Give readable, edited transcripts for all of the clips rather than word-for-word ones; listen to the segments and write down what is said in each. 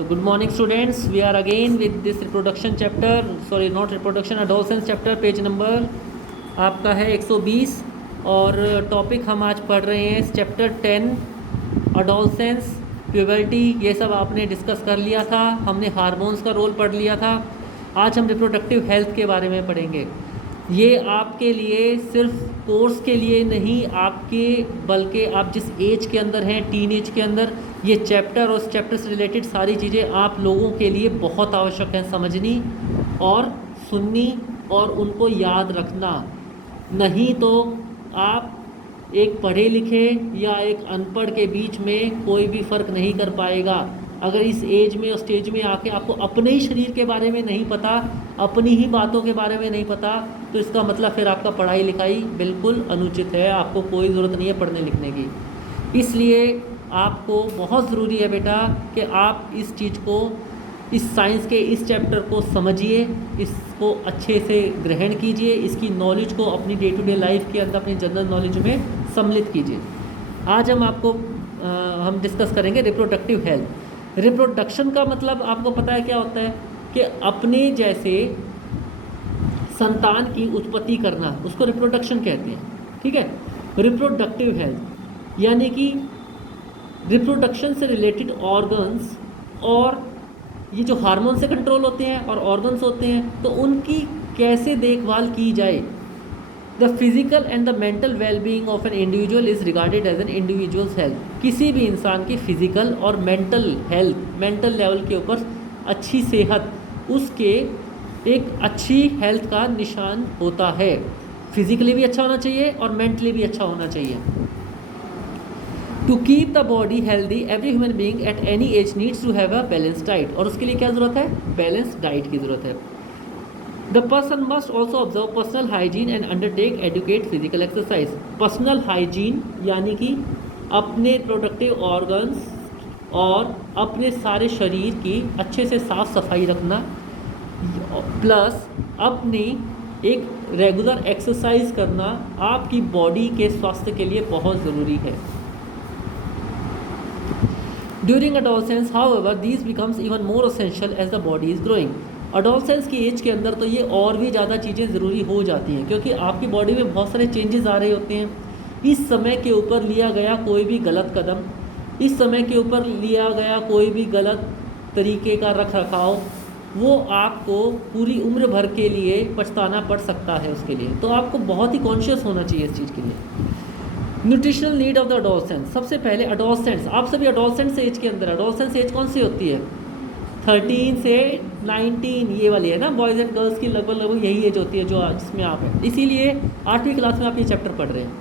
So good morning students, we are again with this reproduction chapter, sorry not reproduction, adolescence chapter, page number आपका है 120 और topic हम आज पढ़ रहे हैं चैप्टर 10 adolescence, puberty, ये सब आपने डिस्कस कर लिया था, हमने हार्मोन्स का रोल पढ़ लिया था। आज हम रिप्रोडक्टिव हेल्थ के बारे में पढ़ेंगे। ये आपके लिए सिर्फ कोर्स के लिए नहीं आपके बल्कि आप जिस एज के अंदर हैं, टीन एज के अंदर, ये चैप्टर और उस चैप्टर से रिलेटेड सारी चीज़ें आप लोगों के लिए बहुत आवश्यक हैं समझनी और सुननी और उनको याद रखना। नहीं तो आप एक पढ़े लिखे या एक अनपढ़ के बीच में कोई भी फ़र्क नहीं कर पाएगा। अगर इस एज में और स्टेज में आके आपको अपने ही शरीर के बारे में नहीं पता, अपनी ही बातों के बारे में नहीं पता, तो इसका मतलब फिर आपका पढ़ाई लिखाई बिल्कुल अनुचित है, आपको कोई ज़रूरत नहीं है पढ़ने लिखने की। इसलिए आपको बहुत ज़रूरी है बेटा कि आप इस चीज़ को, इस साइंस के इस चैप्टर को समझिए, इसको अच्छे से ग्रहण कीजिए, इसकी नॉलेज को अपनी डे टू डे लाइफ के अंदर, अपनी जनरल नॉलेज में सम्मिलित कीजिए। आज हम डिस्कस करेंगे रिप्रोडक्टिव हेल्थ। रिप्रोडक्शन का मतलब आपको पता है क्या होता है कि अपने जैसे संतान की उत्पत्ति करना, उसको रिप्रोडक्शन कहते हैं। ठीक है, रिप्रोडक्टिव हेल्थ यानी कि रिप्रोडक्शन से रिलेटेड ऑर्गन्स और ये जो हार्मोन से कंट्रोल होते हैं और ऑर्गन्स होते हैं, तो उनकी कैसे देखभाल की जाए। The physical and the mental wellbeing of an individual is regarded as an individual's health. किसी भी इंसान की फिजिकल और मेंटल हेल्थ, मेंटल लेवल के ऊपर अच्छी सेहत उसके एक अच्छी हेल्थ का निशान होता है। फिजिकली भी अच्छा होना चाहिए और मेंटली भी अच्छा होना चाहिए। To keep the body healthy every human being at any age needs to have a balance diet. और उसके लिए क्या ज़रूरत है? बैलेंस डाइट की ज़रूरत है। The person must also observe personal hygiene and undertake adequate physical exercise. Personal hygiene यानी कि अपने प्रोडक्टिव ऑर्गन्स और अपने सारे शरीर की अच्छे से साफ सफाई रखना, प्लस अपनी एक रेगुलर एक्सरसाइज करना आपकी बॉडी के स्वास्थ्य के लिए बहुत ज़रूरी है। During adolescence, however, these becomes even more essential as the body is growing. Adolescence की एज के अंदर तो ये और भी ज़्यादा चीज़ें ज़रूरी हो जाती हैं, क्योंकि आपकी बॉडी में बहुत सारे चेंजेस आ रहे होते हैं। इस समय के ऊपर लिया गया कोई भी गलत कदम, इस समय के ऊपर लिया गया कोई भी गलत तरीके का रख रखाव, वो आपको पूरी उम्र भर के लिए पछताना पड़ सकता है। उसके लिए तो आपको बहुत ही कॉन्शियस होना चाहिए इस चीज़ के लिए। Nutritional need of the adolescence. सबसे पहले एडोलसेंस, आप सभी एडोलसेंस एज के अंदर, एडोलसेंस एज कौन सी होती है? 13 से 19, ये वाली है ना, बॉयज़ एंड गर्ल्स की लगभग यही एज होती है जो जिसमें आप हैं। इसीलिए 8वीं क्लास में आप ये चैप्टर पढ़ रहे हैं।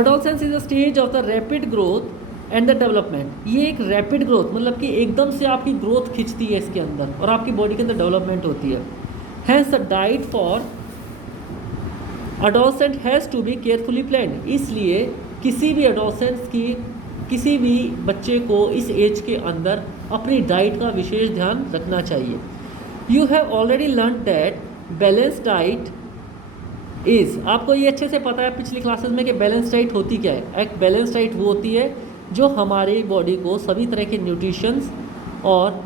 Adolescence is a stage of the rapid growth and the development. ये एक रैपिड ग्रोथ मतलब कि एकदम से आपकी ग्रोथ खिंचती है इसके अंदर और आपकी बॉडी के अंदर डेवलपमेंट होती है। Hence the diet for adolescent has to be carefully planned. इसलिए किसी भी एडोलसेंस की, किसी भी बच्चे को इस एज के अंदर अपनी डाइट का विशेष ध्यान रखना चाहिए। You have already learn that balance diet is, आपको ये अच्छे से पता है पिछली क्लासेस में कि बैलेंस डाइट होती क्या है। एक बैलेंस डाइट वो होती है जो हमारी बॉडी को सभी तरह के न्यूट्रिशंस और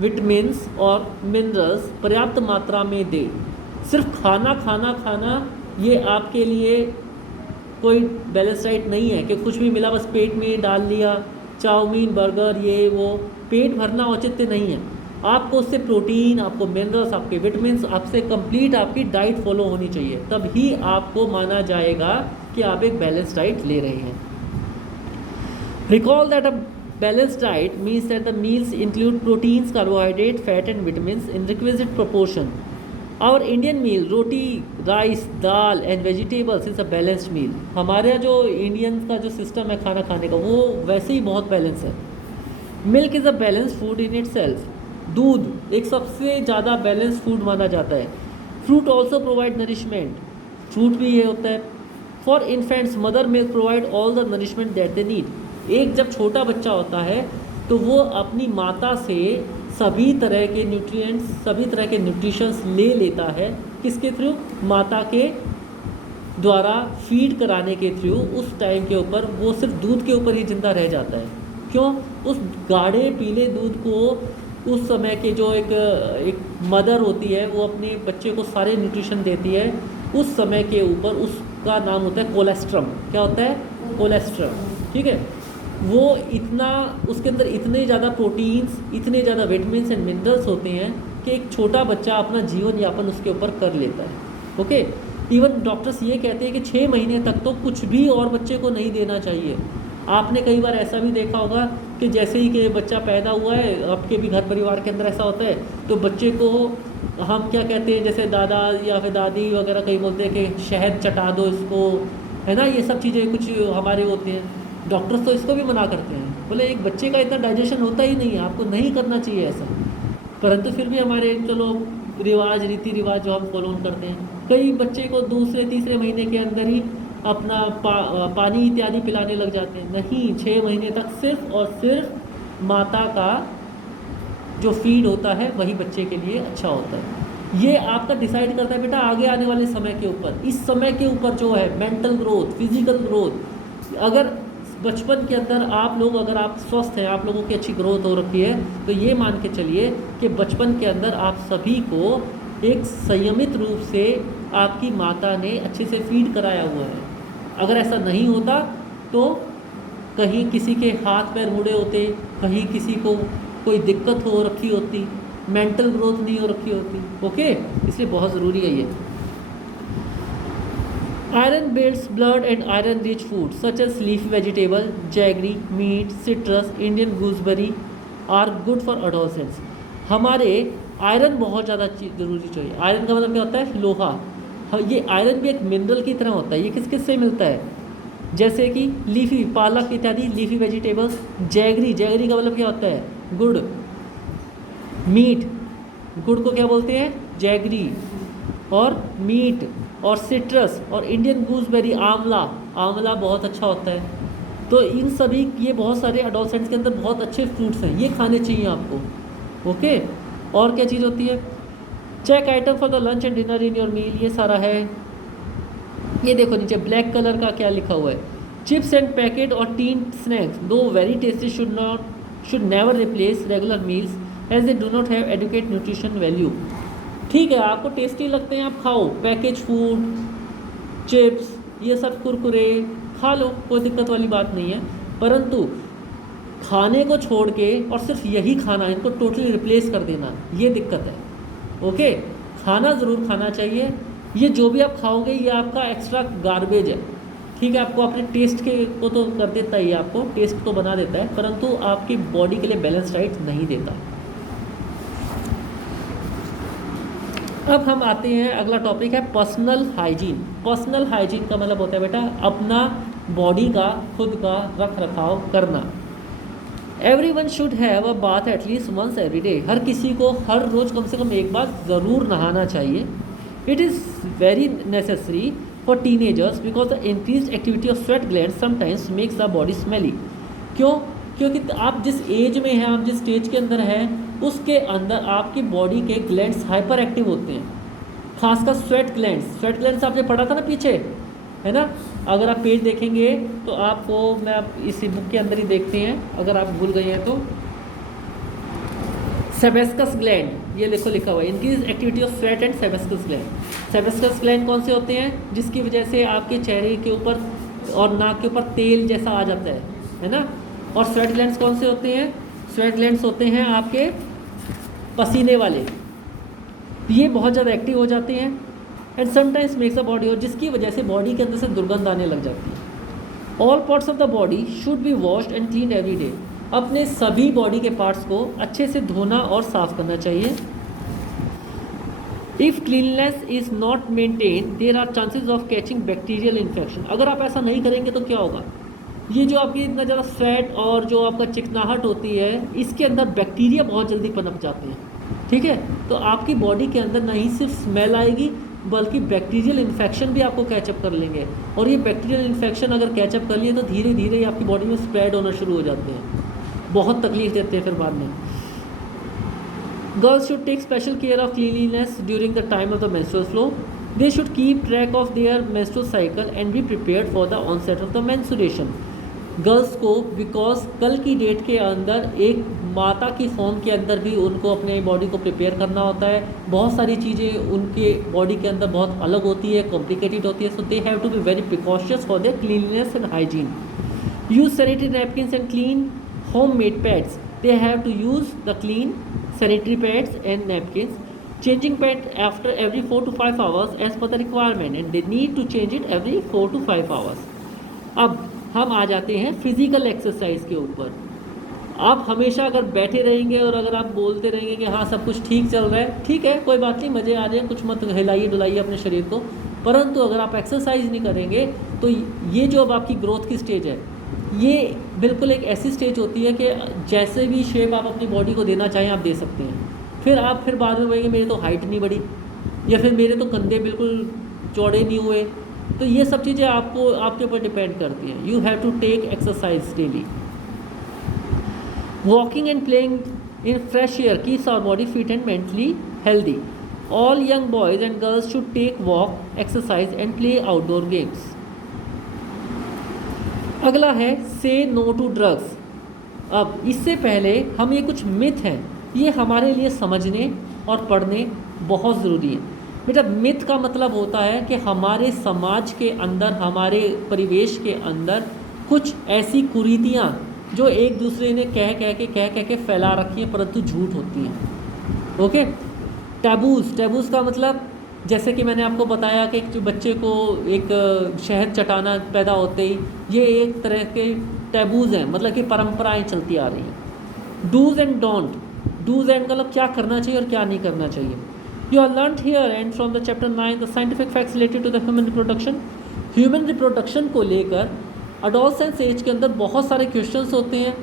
विटामिन्स और मिनरल्स पर्याप्त मात्रा में दे। सिर्फ खाना ये आपके लिए कोई बैलेंस डाइट नहीं है कि कुछ भी मिला बस पेट में डाल लिया, चाउमीन, बर्गर, ये वो, पेट भरना औचित्य नहीं है। आपको उससे प्रोटीन, आपको मिनरल्स, आपके विटामिन्स, आपसे कंप्लीट आपकी डाइट फॉलो होनी चाहिए, तभी आपको माना जाएगा कि आप एक बैलेंस डाइट ले रहे हैं। Recall that a balance diet means that the meals include proteins, carbohydrate, fat and vitamins in requisite proportion. Our Indian meal, roti, rice, dal and vegetables is a balanced meal. हमारे जो इंडियंस का जो system है खाना खाने का, वो वैसे ही बहुत बैलेंस है। Milk is a balance food in it self. दूध एक सबसे ज़्यादा बैलेंस फूड माना जाता है। Fruit also provide nourishment, fruit भी ये होता है। For infants mother milk provide all the nourishment that they need. एक जब छोटा बच्चा होता है तो वो अपनी माता से सभी तरह के न्यूट्रिएंट्स, सभी तरह के न्यूट्रिशंस ले लेता है। किसके थ्रू? माता के द्वारा फीड कराने के थ्रू। उस टाइम के ऊपर वो सिर्फ दूध के ऊपर ही जिंदा रह जाता है। क्यों? उस गाढ़े पीले दूध को उस समय के जो एक मदर होती है वो अपने बच्चे को सारे न्यूट्रिशन देती है, उस समय के ऊपर उसका नाम होता है कोलेस्ट्रम। क्या होता है? कोलेस्ट्रम। ठीक है, वो इतना, उसके अंदर इतने ज़्यादा प्रोटीन्स, इतने ज़्यादा विटामिन्स एंड मिनरल्स होते हैं कि एक छोटा बच्चा अपना जीवन यापन उसके ऊपर कर लेता है। ओके, इवन डॉक्टर्स ये कहते हैं कि 6 महीने तक तो कुछ भी और बच्चे को नहीं देना चाहिए। आपने कई बार ऐसा भी देखा होगा कि जैसे ही कि बच्चा पैदा हुआ है, आपके भी घर परिवार के अंदर ऐसा होता है, तो बच्चे को हम क्या कहते हैं, जैसे दादा या फिर दादी वगैरह कहीं बोलते हैं कि शहद चटा दो इसको, है ना, ये सब चीज़ें कुछ हमारे होते हैं। डॉक्टर्स तो इसको भी मना करते हैं, बोले एक बच्चे का इतना डाइजेशन होता ही नहीं है, आपको नहीं करना चाहिए ऐसा। परंतु फिर भी हमारे चलो रिवाज, रीति रिवाज जो हम फॉलो करते हैं, कई बच्चे को दूसरे तीसरे महीने के अंदर ही अपना पानी इत्यादि पिलाने लग जाते हैं। नहीं, 6 महीने तक सिर्फ और सिर्फ माता का जो फीड होता है वही बच्चे के लिए अच्छा होता है। ये आपका डिसाइड करता है बेटा आगे आने वाले समय के ऊपर, इस समय के ऊपर जो है मेंटल ग्रोथ, फिजिकल ग्रोथ। अगर बचपन के अंदर आप लोग, अगर आप स्वस्थ हैं, आप लोगों की अच्छी ग्रोथ हो रखी है, तो ये मान के चलिए कि बचपन के अंदर आप सभी को एक संयमित रूप से आपकी माता ने अच्छे से फीड कराया हुआ है। अगर ऐसा नहीं होता तो कहीं किसी के हाथ पैर मुड़े होते, कहीं किसी को कोई दिक्कत हो रखी होती, मेंटल ग्रोथ नहीं हो रखी होती। ओके, इसलिए बहुत ज़रूरी है ये। Iron builds blood and iron rich food such as leafy vegetable, jaggery, meat, citrus, Indian gooseberry are good for adolescents. हमारे आयरन बहुत ज़्यादा ज़रूरी चाहिए। आयरन का मतलब क्या होता है? लोहा। हाँ, ये आयरन भी एक मिनरल की तरह होता है। ये किस किस से मिलता है? जैसे कि लीफी, पालक इत्यादि लीफी वेजिटेबल्स। जैगरी, जैगरी का मतलब क्या होता है? गुड़। मीट, गुड़ को क्या बोलते हैं? जैगरी। और मीट और सिट्रस और इंडियन गूसबेरी, आंवला। आंवला बहुत अच्छा होता है। तो इन सभी, ये बहुत सारे अडोलेसेंट्स के अंदर बहुत अच्छे फ्रूट्स हैं, ये खाने चाहिए आपको। ओके, और क्या चीज़ होती है? Check item for the lunch and dinner in your meal, ये सारा है। ये देखो नीचे ब्लैक कलर का क्या लिखा हुआ है? चिप्स एंड पैकेट और tin snacks though very tasty should never replace regular meals as they do not have adequate nutrition value. ठीक है, आपको टेस्टी लगते हैं, आप खाओ, पैकेज फूड, चिप्स, ये सब कुरकुरे खा लो, कोई दिक्कत वाली बात नहीं है। परंतु खाने को छोड़ के और सिर्फ यही खाना, इनको टोटली रिप्लेस कर देना, ये दिक्कत है। ओके, खाना ज़रूर खाना चाहिए। ये जो भी आप खाओगे ये आपका एक्स्ट्रा गार्बेज है। ठीक है, आपको अपने टेस्ट के को तो कर देता ही, आपको टेस्ट तो बना देता है, परंतु आपकी बॉडी के लिए बैलेंस डाइट नहीं देता। अब हम आते हैं, अगला टॉपिक है पर्सनल हाइजीन। पर्सनल हाइजीन का मतलब होता है बेटा अपना बॉडी का, खुद का रख रखाव करना। Everyone should have a bath at least once every day. हर किसी को हर रोज़ कम से कम एक बार ज़रूर नहाना चाहिए। It is very necessary for teenagers because the increase activity of sweat gland sometimes makes the body smelly. क्यों? क्योंकि आप जिस एज में हैं, आप जिस स्टेज के अंदर हैं, उसके अंदर आपकी बॉडी के ग्लैंड्स हाइपर एक्टिव होते हैं, खासकर स्वेट ग्लैंड्स। स्वेट ग्लैंड्स आपने पढ़ा था ना पीछे, है ना? अगर आप पेज देखेंगे तो आपको, मैं आप इसी बुक के अंदर ही देखते हैं, अगर आप भूल गए हैं तो, सेबेस्कस ग्लैंड, ये देखो लिखा हुआ है, increase activity of sweat and sebaceous gland. Sebaceous gland कौन से होते हैं? जिसकी वजह से आपके चेहरे के ऊपर और नाक के ऊपर तेल जैसा आ जाता है ना? और स्वेट ग्लैंड्स कौन से होते हैं? स्वेट ग्लैंड्स होते हैं आपके पसीने वाले, ये बहुत ज़्यादा एक्टिव हो जाते हैं। And sometimes makes the body, और जिसकी वजह से बॉडी के अंदर से दुर्गंध आने लग जाती है। All parts of the body should be washed and clean every day. अपने सभी बॉडी के पार्ट्स को अच्छे से धोना और साफ करना चाहिए। If cleanliness is not maintain there are chances of catching bacterial infection. अगर आप ऐसा नहीं करेंगे तो क्या होगा? ये जो आपकी इतना ज़्यादा स्वेट और जो आपका चिकनाहट होती है, इसके अंदर बैक्टीरिया बहुत जल्दी पनप जाते हैं। ठीक है, तो आपकी बॉडी के अंदर नहीं सिर्फ स्मेल आएगी बल्कि बैक्टीरियल इन्फेक्शन भी आपको कैचअप कर लेंगे। और ये बैक्टीरियल इन्फेक्शन अगर कैचअप कर लिए तो धीरे धीरे आपकी बॉडी में स्प्रेड होना शुरू हो जाते हैं, बहुत तकलीफ देते हैं फिर बाद में। Girls should take special care of cleanliness during the time of the menstrual flow. They should keep track of their menstrual cycle and be prepared for the onset of the menstruation. Girls को, because कल की date के अंदर एक माता की form के अंदर भी उनको अपने बॉडी को प्रिपेयर करना होता है। बहुत सारी चीज़ें उनके बॉडी के अंदर बहुत अलग होती है, कॉम्प्लिकेटेड होती है, so they have to be very precautious for their cleanliness and hygiene. Use sanitary napkins and clean home made pads, they have to use the clean sanitary pads and napkins, changing pad after every 4 to 5 hours as per the requirement and they need to change it every 4 to 5 hours। अब हम आ जाते हैं physical exercise के ऊपर। आप हमेशा अगर बैठे रहेंगे और अगर आप बोलते रहेंगे कि हाँ सब कुछ ठीक चल रहा है, ठीक है कोई बात नहीं, मज़े आ जाए, कुछ मत हिलाइए डुलाइए अपने शरीर को, परंतु अगर आप एक्सरसाइज नहीं करेंगे तो ये जो अब आपकी ग्रोथ की स्टेज है, ये बिल्कुल एक ऐसी स्टेज होती है कि जैसे भी शेप आप अपनी बॉडी को देना चाहें आप दे सकते हैं। फिर बाद में बोलेंगे मेरी तो हाइट नहीं बढ़ी, या फिर मेरे तो कंधे बिल्कुल चौड़े नहीं हुए। तो ये सब चीज़ें आपको आपके ऊपर डिपेंड करती हैं। You have to take exercise daily. Walking and playing in fresh air keeps our body fit and mentally healthy. All young boys and girls should take walk, exercise and play outdoor games. अगला है से no to drugs. अब इससे पहले हम ये कुछ myth हैं, ये हमारे लिए समझने और पढ़ने बहुत ज़रूरी है। बेटा मिथ का मतलब होता है कि हमारे समाज के अंदर, हमारे परिवेश के अंदर कुछ ऐसी कुरीतियाँ जो एक दूसरे ने कह के फैला रखी हैं, परंतु झूठ होती हैं। ओके, टैबूज़ का मतलब जैसे कि मैंने आपको बताया कि जो बच्चे को एक शहद चटाना पैदा होते ही, ये एक तरह के टैबूज़ हैं, मतलब कि परंपराएं चलती आ रही हैं। Dos and don't, dos and मतलब क्या करना चाहिए और क्या नहीं करना चाहिए। You are learn here and from the chapter 9 the scientific facts related to the human reproduction. Human reproduction को लेकर एडोलसेंस एज के अंदर बहुत सारे क्वेश्चंस होते हैं,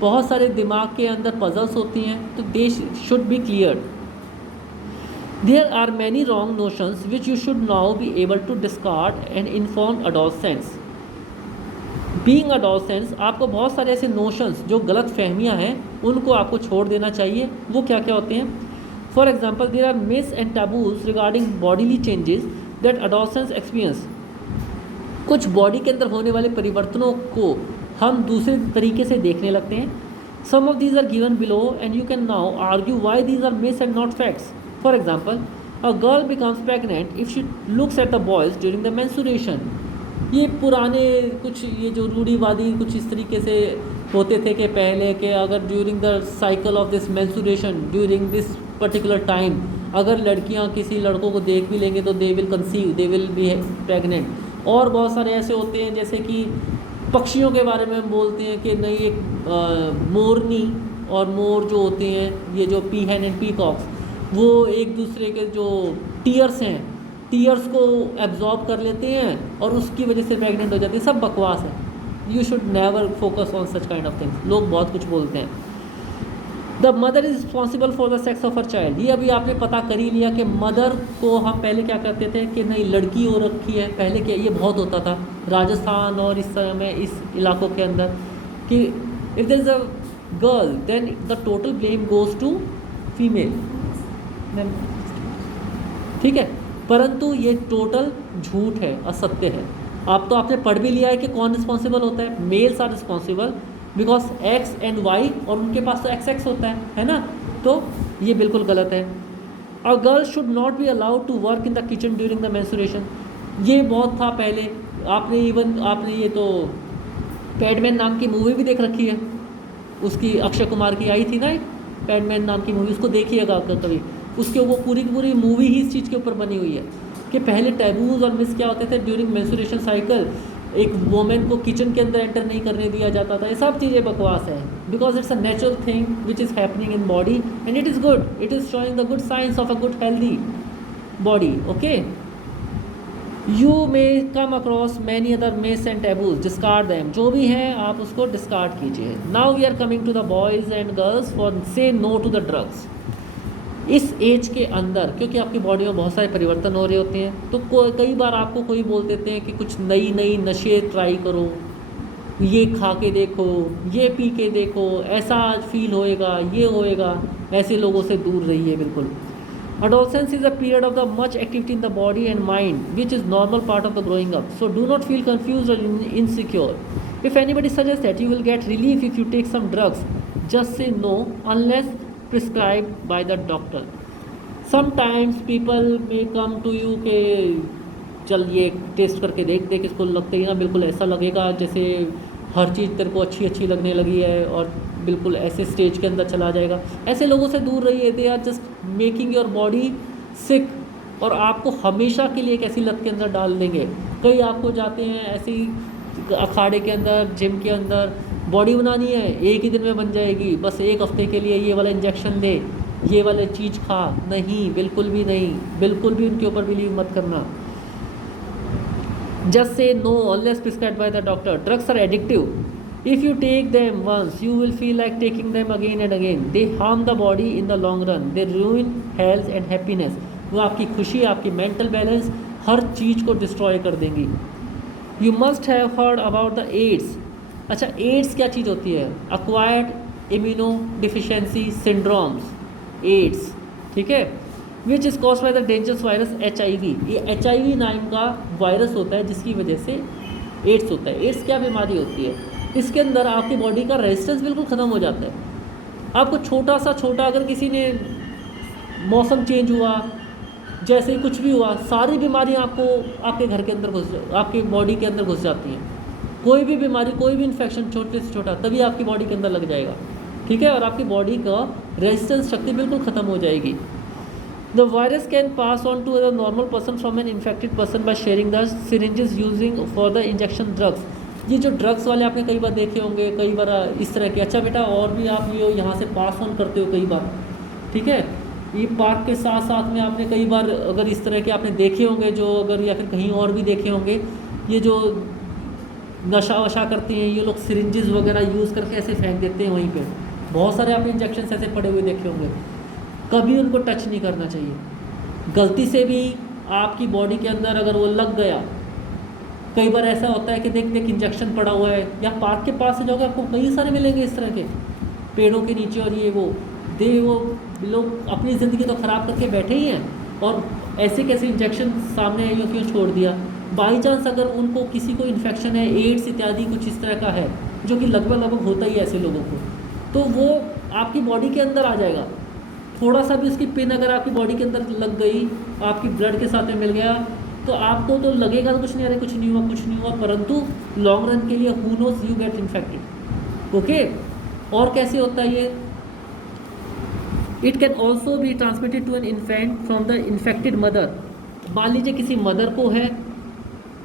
बहुत सारे दिमाग के अंदर पजल्स होती हैं, तो they should be cleared. There are many wrong notions which you should now be able to discard and inform adolescence. Being adolescence आपको बहुत सारे ऐसे नोशंस जो गलत फहमियाँ हैं उनको आपको छोड़ देना चाहिए। वो क्या क्या होते हैं? For example there are myths and taboos regarding bodily changes that adolescence experience. कुछ बॉडी के अंदर होने वाले परिवर्तनों को हम दूसरे तरीके से देखने लगते हैं। Some of these are given below and you can now argue why these are myths and not facts. For example a girl becomes pregnant if she looks at the boys during the menstruation. ये पुराने कुछ ये जो रूढ़िवादी कुछ इस तरीके से होते थे कि पहले के अगर during the cycle of this menstruation during this particular time अगर लड़कियां किसी लड़कों को देख भी लेंगे तो they will conceive, they will be pregnant. और बहुत सारे ऐसे होते हैं जैसे कि पक्षियों के बारे में हम बोलते हैं कि नहीं एक मोरनी और मोर जो होते हैं, ये जो पीहन एंड पीकॉक्स, वो एक दूसरे के जो टीयर्स हैं, टीयर्स को एब्जॉर्ब कर लेते हैं और उसकी वजह से प्रेग्नेंट हो जाती है। सब बकवास है। You should never focus on such kind of things. लोग बहुत कुछ बोलते हैं। The mother is responsible for the sex of her child. ये अभी आपने पता कर ही लिया कि मदर को हम पहले क्या करते थे कि नहीं लड़की हो रखी है, पहले क्या ये बहुत होता था राजस्थान और इस समय इस इलाकों के अंदर कि if there is a girl then the total blame goes to female. ठीक है, परंतु ये टोटल झूठ है, असत्य है। आप तो आपने पढ़ भी लिया है कि कौन रिस्पॉन्सिबल होता है। Males are responsible because X and Y, और उनके पास तो एक्स एक्स होता है ना, तो ये बिल्कुल गलत है। A girl should not be allowed to work in the kitchen during the menstruation. ये बहुत था पहले। आपने ये तो पैडमैन नाम की मूवी भी देख रखी है, उसकी अक्षय कुमार की आई थी ना एक पैडमैन नाम की मूवी, उसको देखिएगा कभी। उसके वो पूरी की पूरी मूवी ही इस चीज़ के ऊपर बनी हुई है कि पहले टैबूज और मिस क्या होते थे ड्यूरिंग मेंस्ट्रुएशन साइकिल। एक वोमेन को किचन के अंदर एंटर नहीं करने दिया जाता था। ये सब चीज़ें बकवास है because it's a natural thing which is happening in body and it is good. It is showing the good science of a good healthy body. Okay, you may come across many other myths and taboos, discard them. जो भी हैं आप उसको discard कीजिए। Now we are coming to the boys and girls for say no to the drugs. इस age के अंदर क्योंकि आपकी बॉडी में बहुत सारे परिवर्तन हो रहे होते हैं, तो कई बार आपको कोई बोल देते हैं कि कुछ नई नई नशे ट्राई करो, ये खा के देखो, ये पी के देखो, ऐसा फील होएगा, ये होएगा। ऐसे लोगों से दूर रहिए बिल्कुल। Adolescence is a period of the much activity in the body and mind, which is normal part of the growing up. So do not feel confused or insecure. If anybody suggests that you will get relief if you take some drugs, just say no unless prescribed by the doctor. Sometimes people may come to you कि चल ये test करके देख इसको लगेगा बिल्कुल ऐसा लगेगा जैसे हर चीज़ तेरे को अच्छी अच्छी लगने लगी है और बिल्कुल ऐसे स्टेज के अंदर चला जाएगा। ऐसे लोगों से दूर रहिए। They are just making your body sick और आपको हमेशा के लिए एक ऐसी लत के अंदर डाल देंगे। कई आपको जाते हैं ऐसी अखाड़े के अंदर, जिम के अंदर, बॉडी बनानी है एक ही दिन में बन जाएगी, बस एक हफ्ते के लिए ये वाला इंजेक्शन दे, ये वाले चीज़ खा। नहीं, बिल्कुल भी नहीं, बिल्कुल भी उनके ऊपर बिलीव मत करना। Just say no unless prescribed by the doctor. Drugs are addictive. If you take them once, you will feel like taking them again and again. They harm the body in the long run. They ruin health and happiness. वो आपकी खुशी, आपकी mental balance, हर चीज़ को destroy कर देंगी। You must have heard about the AIDS. अच्छा, ads क्या चीज़ होती है? Acquired immunodeficiency syndromes. एड्स, ठीक है, which is cause by the dangerous virus HIV। ये HIV नाम का वायरस होता है जिसकी वजह से एड्स होता है। एड्स क्या बीमारी होती है? इसके अंदर आपकी बॉडी का रेजिस्टेंस बिल्कुल ख़त्म हो जाता है। आपको छोटा अगर किसी ने मौसम चेंज हुआ, जैसे ही कुछ भी हुआ, सारी बीमारियां आपको आपके घर के अंदर आपकी बॉडी के अंदर घुस जाती हैं। कोई भी बीमारी, कोई भी इन्फेक्शन छोटे से छोटा तभी आपकी बॉडी के अंदर लग जाएगा, ठीक है, और आपकी बॉडी का रेजिस्टेंस शक्ति बिल्कुल ख़त्म हो जाएगी। The virus can pass on to a normal person from an infected person by sharing the syringes using for the injection drugs। ये जो ड्रग्स वाले आपने कई बार देखे होंगे, कई बार इस तरह के। अच्छा बेटा, और भी आप ये यहाँ से पास ऑन करते हो कई बार, ठीक है। ये पार्क के साथ साथ में आपने कई बार अगर इस तरह के आपने देखे होंगे, जो अगर या फिर कहीं और भी देखे होंगे, ये जो नशा वशा करते हैं ये लोग सिरिंजेस वगैरह यूज़ करके ऐसे फेंक देते हैं वहीं पे। बहुत सारे आपने इंजेक्शन ऐसे पड़े हुए देखे होंगे। कभी उनको टच नहीं करना चाहिए। गलती से भी आपकी बॉडी के अंदर अगर वो लग गया, कई बार ऐसा होता है कि देख इंजेक्शन पड़ा हुआ है, या पार्क के पास से जाओगे आपको कई सारे मिलेंगे इस तरह के पेड़ों के नीचे, और ये वो लोग अपनी ज़िंदगी तो ख़राब करके बैठे ही हैं, और ऐसे कैसे इंजेक्शन सामने आइए क्यों छोड़ दिया। बाई चांस अगर उनको किसी को इन्फेक्शन है, एड्स इत्यादि कुछ इस तरह का है, जो कि लगभग होता ही है ऐसे लोगों को, तो वो आपकी बॉडी के अंदर आ जाएगा। थोड़ा सा भी उसकी पिन अगर आपकी बॉडी के अंदर लग गई, आपकी ब्लड के साथ में मिल गया, तो आपको तो लगेगा तो कुछ नहीं, अरे कुछ नहीं हुआ, परंतु लॉन्ग रन के लिए who knows you get infected. Okay, और कैसे होता है ये? It can also be transmitted to an infant from the infected mother. मान लीजिए किसी मदर को है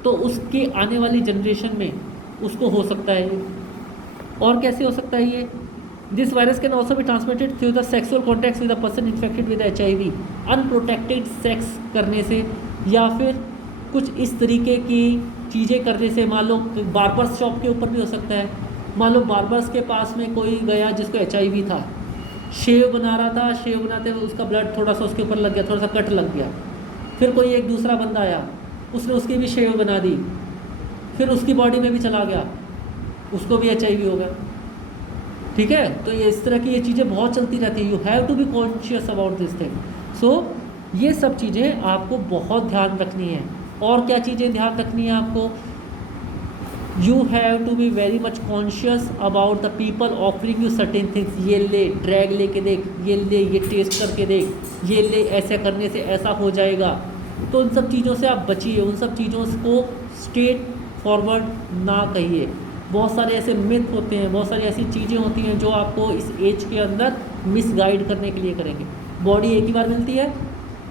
तो उसके आने वाली जनरेशन में उसको हो सकता है ये। और कैसे हो सकता है ये? This virus can also be transmitted through the sexual contact with a person infected with HIV। Unprotected sex करने से, या फिर कुछ इस तरीके की चीज़ें करने से। मान लो बार्बर शॉप के ऊपर भी हो सकता है। मान लो बार्बर्स के पास में कोई गया जिसको HIV था, शेव बना रहा था, शेव बनाते हुए उसका ब्लड थोड़ा सा उसके ऊपर लग गया, थोड़ा सा कट लग गया। फिर कोई एक दूसरा बंदा आया, उसने उसकी भी शेव बना दी, फिर उसकी बॉडी में भी चला गया, उसको भी HIV हो गया, ठीक है। तो ये इस तरह की ये चीज़ें बहुत चलती रहती है। You have to be conscious about this thing. So ये सब चीज़ें आपको बहुत ध्यान रखनी है। और क्या चीज़ें ध्यान रखनी है आपको? You have to be very much conscious about the people offering you certain things. ये ले, ड्रैग लेके देख, ये ले, ये टेस्ट करके देख, ये ले, ऐसे करने से ऐसा हो जाएगा। तो उन सब चीज़ों से आप बचिए, उन सब चीज़ों को स्ट्रेट फॉरवर्ड ना कहिए। बहुत सारे ऐसे मिथ होते हैं, बहुत सारी ऐसी चीज़ें होती हैं जो आपको इस एज के अंदर मिसगाइड करने के लिए करेंगे। बॉडी एक ही बार मिलती है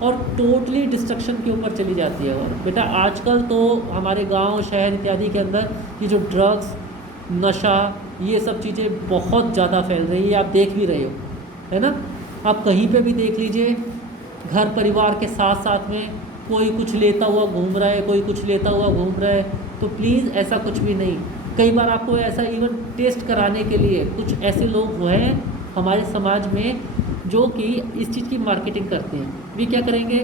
और टोटली डिस्ट्रक्शन के ऊपर चली जाती है। और बेटा आजकल तो हमारे गांव शहर इत्यादि के अंदर ये जो ड्रग्स, नशा, ये सब चीज़ें बहुत ज़्यादा फैल रही है, आप देख भी रहे हो, है ना। आप कहीं पे भी देख लीजिए, घर परिवार के साथ साथ में कोई कुछ लेता हुआ घूम रहा है, कोई कुछ लेता हुआ घूम रहा है। तो प्लीज़ ऐसा कुछ भी नहीं। कई बार आपको ऐसा इवन टेस्ट कराने के लिए कुछ ऐसे लोग हैं हमारे समाज में जो कि इस चीज़ की मार्केटिंग करते हैं। वे क्या करेंगे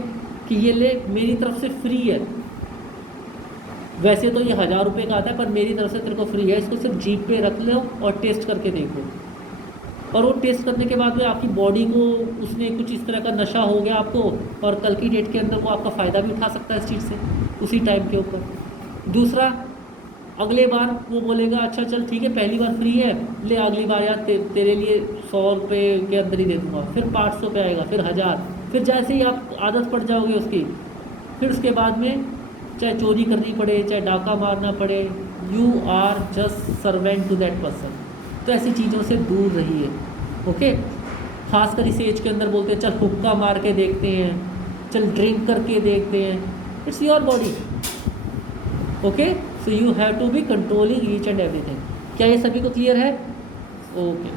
कि ये ले, मेरी तरफ से फ्री है, वैसे तो ये 1000 रुपये का आता है पर मेरी तरफ से तेरे को फ्री है, इसको सिर्फ जीप पे रख लो और टेस्ट करके देखो। और वो टेस्ट करने के बाद में आपकी बॉडी को उसने कुछ इस तरह का नशा हो गया आपको, और कल की डेट के अंदर वो आपका फ़ायदा भी उठा सकता है इस चीज़ से उसी टाइम के ऊपर। दूसरा, अगले बार वो बोलेगा अच्छा चल ठीक है पहली बार फ्री है, ले अगली बार यार तेरे लिए 100 रुपये के अंदर ही दे दूँगा, फिर 500 पे आएगा, फिर 1000, फिर जैसे ही आप आदत पड़ जाओगे उसकी, फिर उसके बाद में चाहे चोरी करनी पड़े चाहे डाका मारना पड़े, you are just servant to that person. तो ऐसी चीज़ों से दूर रहिए। ओके, खासकर इस एज के अंदर बोलते हैं चल हुक्का मार के देखते हैं, चल ड्रिंक करके देखते हैं, it's your body. Okay, so you have to be controlling each and everything. क्या ये सभी को क्लियर है? ओके।